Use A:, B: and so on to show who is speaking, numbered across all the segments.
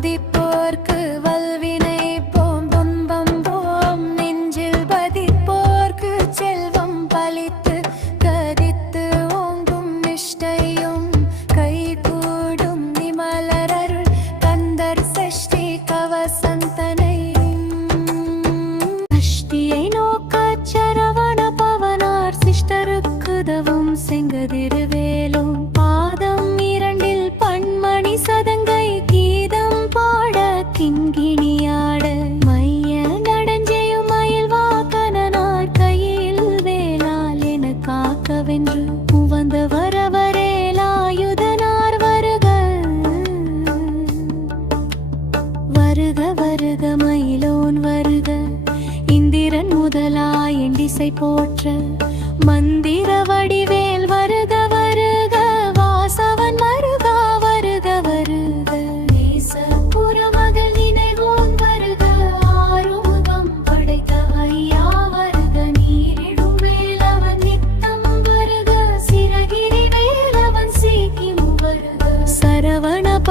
A: பாதை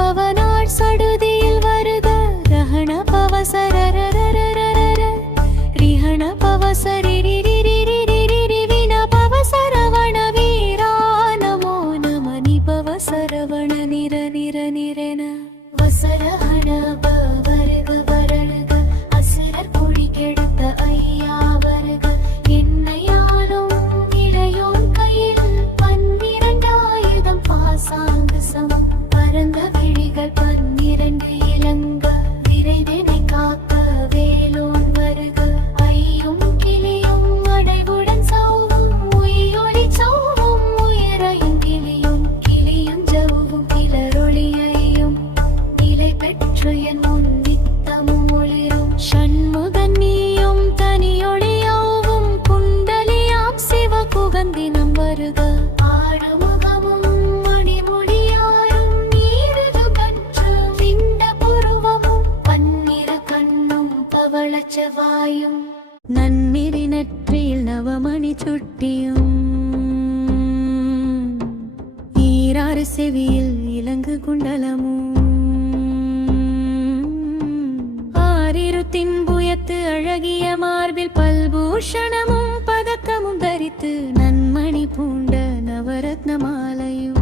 A: பவனாள் சடுதியில் வருக. ரஹண பவசர ரிஹண பவசரி இலங்கு குண்டலமூ? ஆறிரு தின்புயத்து அழகிய மார்பில் பல்பூஷணமும் பதக்கமும் தரித்து நன்மணி பூண்ட நவரத்ன மாலையும்.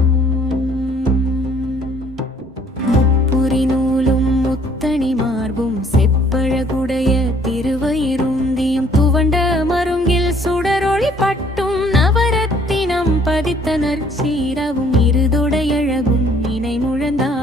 A: முப்புரி நூலும் முத்தணி மார்பும் செப்பழகுடைய திருவயிருந்தியும் துவண்ட மருங்கில் சுடரொளி பட்டும் நவரத்தினம் பதித்தனர் சீரவும் இருதொடையழகும் 牧人的。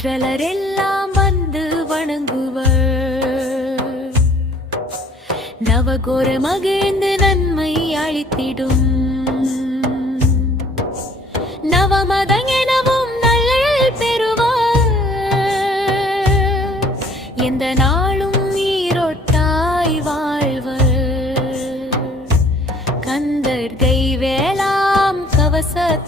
A: ஆற்றலர் எல்லாம் வந்து வணங்குவர். நவகோர மகிழ்ந்து நன்மை அளித்திடும். நவமதம் எனவும் நல்லல் பெறுவார். எந்த நாளும் நீரோட்டாய் வாழ்வர். கந்தர்கை வேளாம் கவச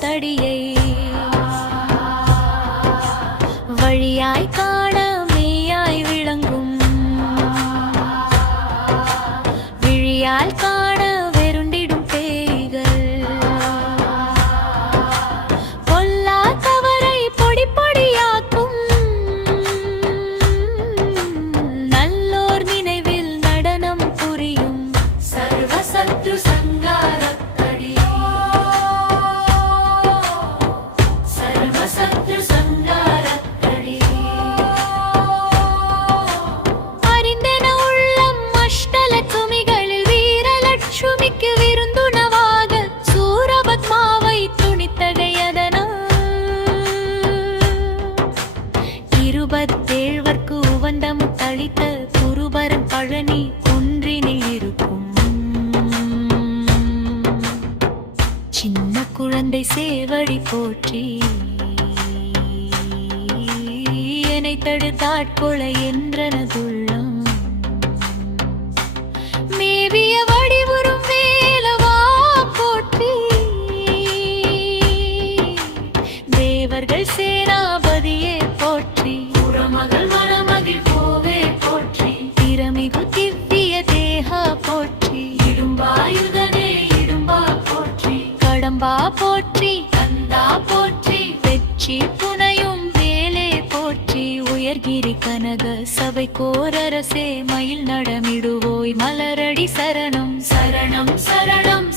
A: போரரசே மயில் நடமிடுவோய் மலரடி சரணம். சரணம் சரணம்.